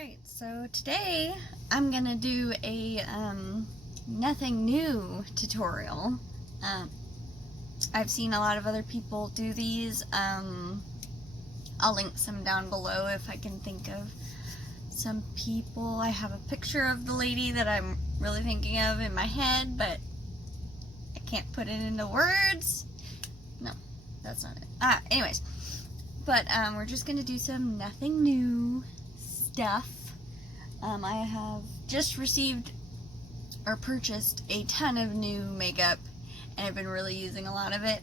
Alright, so today I'm gonna do a nothing new tutorial. I've seen a lot of other people do these. I'll link some down below if I can think of some people. I have a picture of the lady that I'm really thinking of in my head, but I can't put it into words. No, that's not it. Anyways, but we're just gonna do some nothing new stuff. I have just received or purchased a ton of new makeup, and I've been really using a lot of it.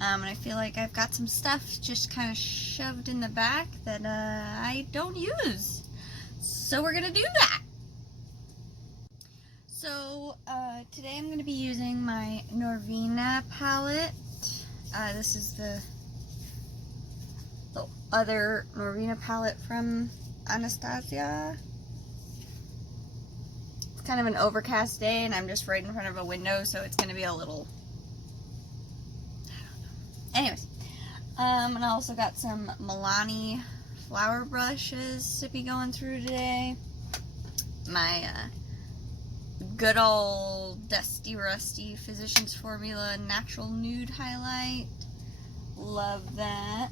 And I feel like I've got some stuff just kind of shoved in the back that I don't use. So we're gonna do that. So today I'm gonna be using my Norvina palette. This is the other Norvina palette from Anastasia. It's kind of an overcast day and I'm just right in front of a window, so it's gonna be a little, I don't know. Anyways, and I also got some Milani flower brushes to be going through today. My good old dusty rusty Physicians Formula natural nude highlight. Love that.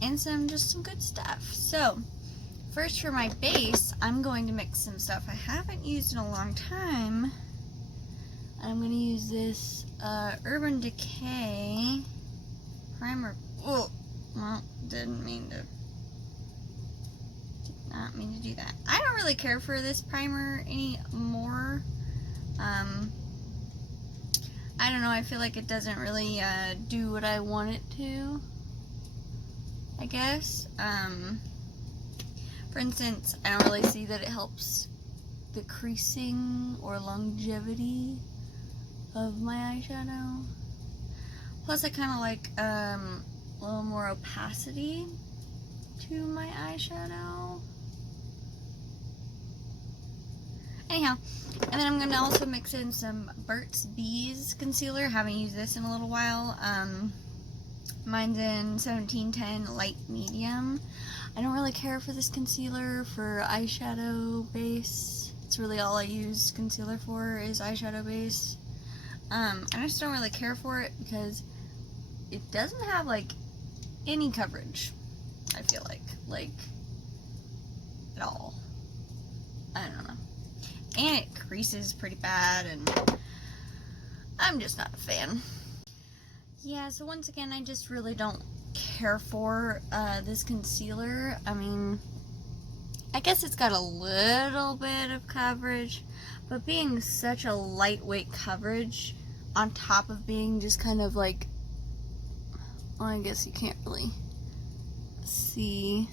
And just some good stuff. So first, for my base, I'm going to mix some stuff I haven't used in a long time. I'm going to use this Urban Decay primer. Oh, well, did not mean to do that. I don't really care for this primer anymore. I don't know, I feel like it doesn't really do what I want it to, I guess. For instance, I don't really see that it helps the creasing or longevity of my eyeshadow. Plus, I kind of like a little more opacity to my eyeshadow. Anyhow, and then I'm going to also mix in some Burt's Bees concealer. Haven't used this in a little while. Mine's in 1710 light medium. I don't really care for this concealer for eyeshadow base. It's really all I use concealer for is eyeshadow base. I just don't really care for it because it doesn't have like any coverage, I feel like at all. I don't know. And it creases pretty bad and I'm just not a fan. Yeah, so once again, I just really don't care for this concealer. I mean, I guess it's got a little bit of coverage, but being such a lightweight coverage on top of being just kind of like, well, I guess you can't really see,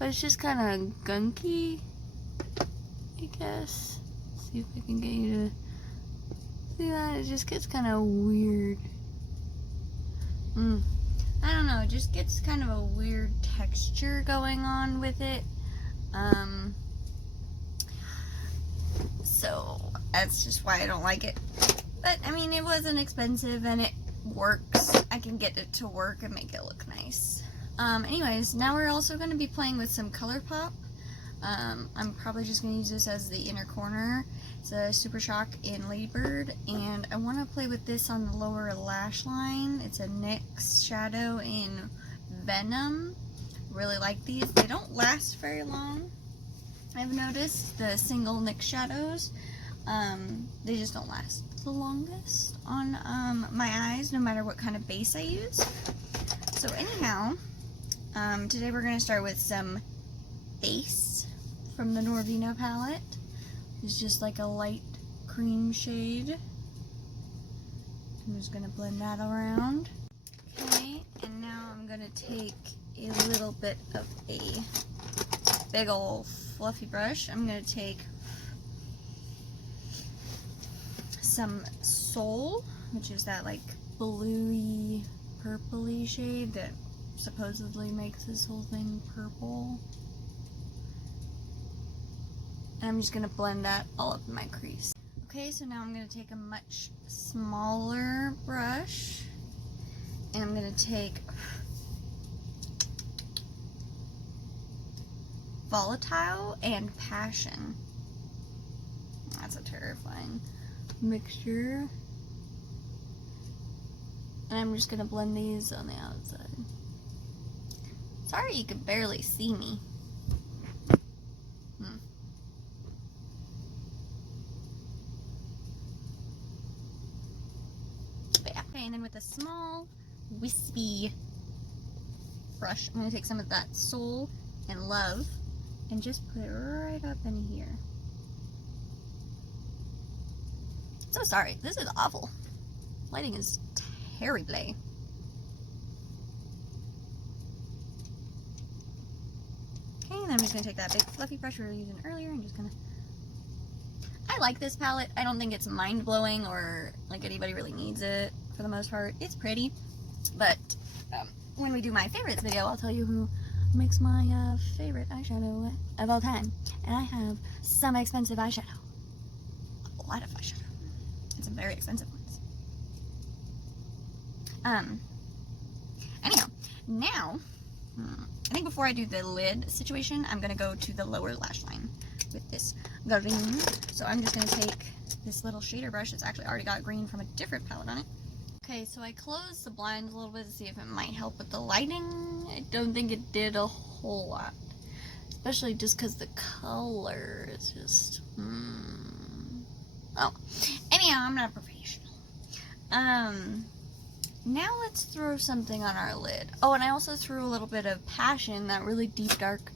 but it's just kind of gunky, I guess. Let's see if I can get you to see that. It just gets kind of weird. I don't know, it just gets kind of a weird texture going on with it. So that's just why I don't like it. But I mean, it wasn't expensive and it works. I can get it to work and make it look nice. Anyways, now we're also going to be playing with some ColourPop. I'm probably just going to use this as the inner corner. It's a Super Shock in Ladybird, and I want to play with this on the lower lash line. It's a NYX shadow in Venom. Really like these. They don't last very long, I've noticed. The single NYX shadows, they just don't last the longest on my eyes, no matter what kind of base I use. So anyhow, today we're going to start with some base from the Norvina palette. It's just like a light cream shade. I'm just going to blend that around. Okay, and now I'm going to take a little bit of a big old fluffy brush. I'm going to take some Soul, which is that like bluey, purpley shade that supposedly makes this whole thing purple. And I'm just going to blend that all up in my crease. Okay, so now I'm going to take a much smaller brush, and I'm going to take Volatile and Passion. That's a terrifying mixture. And I'm just gonna blend these on the outside. Sorry you could barely see me. But yeah. Okay, and then with a small, wispy brush, I'm gonna take some of that Soul and Love and just put it right up in here. So sorry, this is awful. Lighting is terrible. Okay, and then I'm just gonna take that big fluffy brush we were using earlier and just gonna. I like this palette. I don't think it's mind-blowing or like anybody really needs it for the most part. It's pretty, but when we do my favorites video, I'll tell you who makes my favorite eyeshadow of all time. And I have some expensive eyeshadow. A lot of eyeshadow. And some very expensive ones. Anyhow, now, I think before I do the lid situation, I'm going to go to the lower lash line with this green. So I'm just going to take this little shader brush. It's actually already got green from a different palette on it. Okay, so I closed the blinds a little bit to see if it might help with the lighting. I don't think it did a whole lot. Especially just because the color is just, Oh, anyhow, I'm not a professional. Now let's throw something on our lid. Oh, and I also threw a little bit of Passion, that really deep, dark,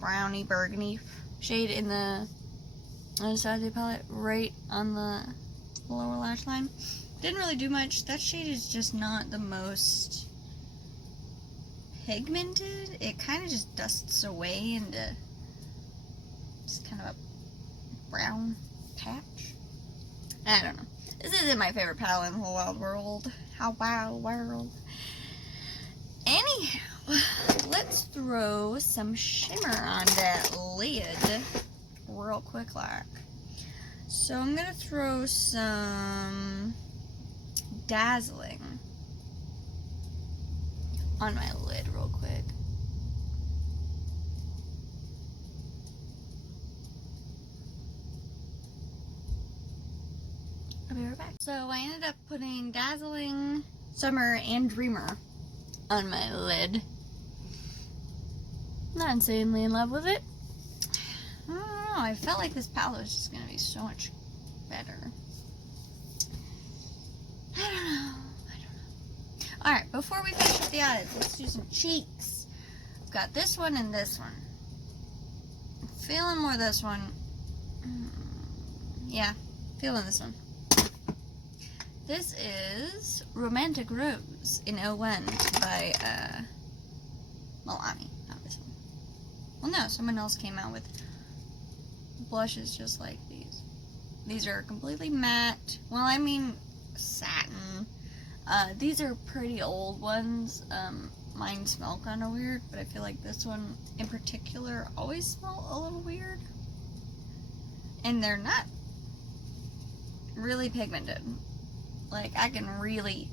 browny, burgundy shade in the Anastasia palette right on the lower lash line. Didn't really do much. That shade is just not the most pigmented. It kind of just dusts away into just kind of a brown patch. I don't know. This isn't my favorite palette in the whole wild world. How wild world. Anyhow, let's throw some shimmer on that lid real quick like. So I'm gonna throw some Dazzling on my lid real quick. I'll be right back. So I ended up putting Dazzling, Summer, and Dreamer on my lid. Not insanely in love with it. I don't know, I felt like this palette was just gonna be so much better. I don't know. Alright, before we finish with the eyes, let's do some cheeks. I've got this one and this one. I'm feeling more this one. Yeah, feeling this one. This is Romantic Rose in 01 by Milani, not this one. Well, no, someone else came out with blushes just like these. These are completely matte. Well, I mean satin. These are pretty old ones. Mine smell kind of weird, but I feel like this one in particular always smell a little weird. And they're not really pigmented. Like, I can really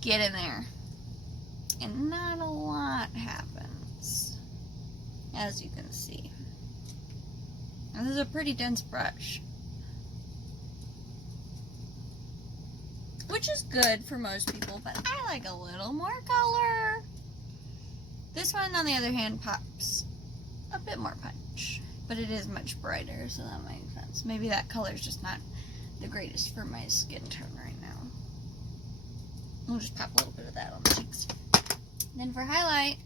get in there. And not a lot happens, as you can see. And this is a pretty dense brush, which is good for most people, but I like a little more color. This one, on the other hand, pops a bit more punch, but it is much brighter, so that makes sense. Maybe that color is just not the greatest for my skin tone right now. We'll just pop a little bit of that on the cheeks. Then for highlight,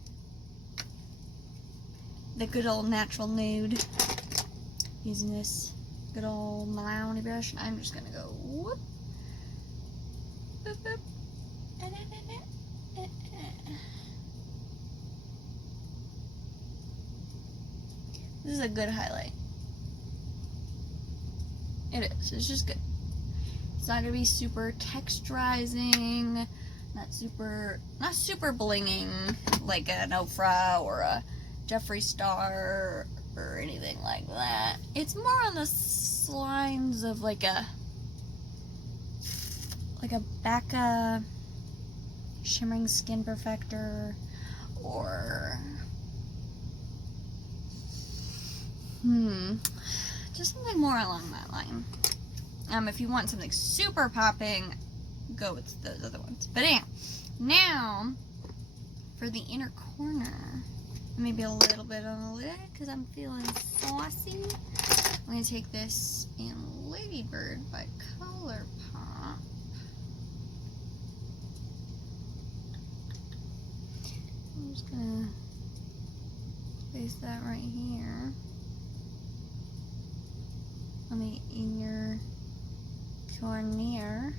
the good old natural nude. Using this good old Milani brush, and I'm just gonna go whoop. Boop, boop. This is a good highlight. It is. It's just good. It's not gonna be super texturizing, not super blinging like an Ofra or a Jeffree Star or anything like that. It's more on the lines of like a Becca Shimmering Skin Perfector or Just something more along that line. If you want something super popping, go with those other ones. But anyhow, now for the inner corner, maybe a little bit on the lid because I'm feeling saucy. I'm going to take this in Ladybird by ColourPop. I'm just going to place that right here on the inner corner.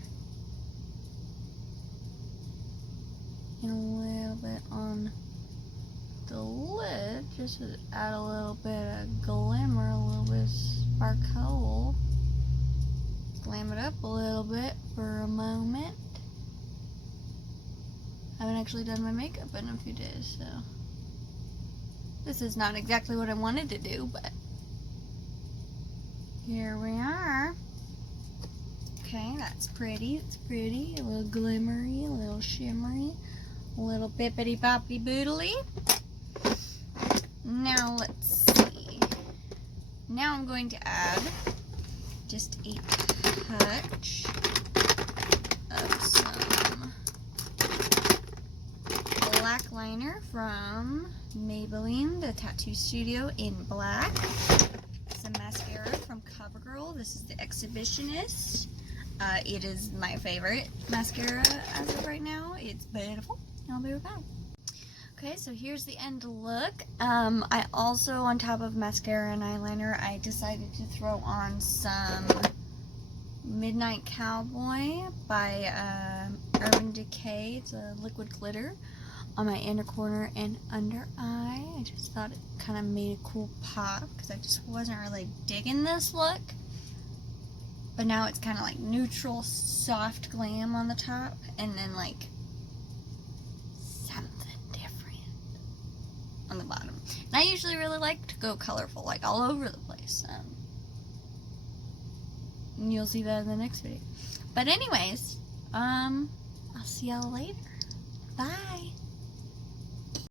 And a little bit on the lid, just to add a little bit of glimmer, a little bit of sparkle. Glam it up a little bit for a moment. I haven't actually done my makeup in a few days, so this is not exactly what I wanted to do, but here we are. Okay, that's pretty. It's pretty. A little glimmery, a little shimmery, a little bippity boppy boodly. Now let's see. Now I'm going to add just a touch of some black liner from Maybelline, the Tattoo Studio in black. Some mascara from CoverGirl. This is the Exhibitionist. It is my favorite mascara as of right now. It's beautiful. I'll be right back. Okay, so here's the end look. I also, on top of mascara and eyeliner, I decided to throw on some Midnight Cowboy by Urban Decay. It's a liquid glitter on my inner corner and under eye. I just thought it kind of made a cool pop because I just wasn't really digging this look. But now it's kind of like neutral, soft glam on the top, and then like something different on the bottom. And I usually really like to go colorful, like all over the place. And you'll see that in the next video. But anyways, I'll see y'all later. Bye.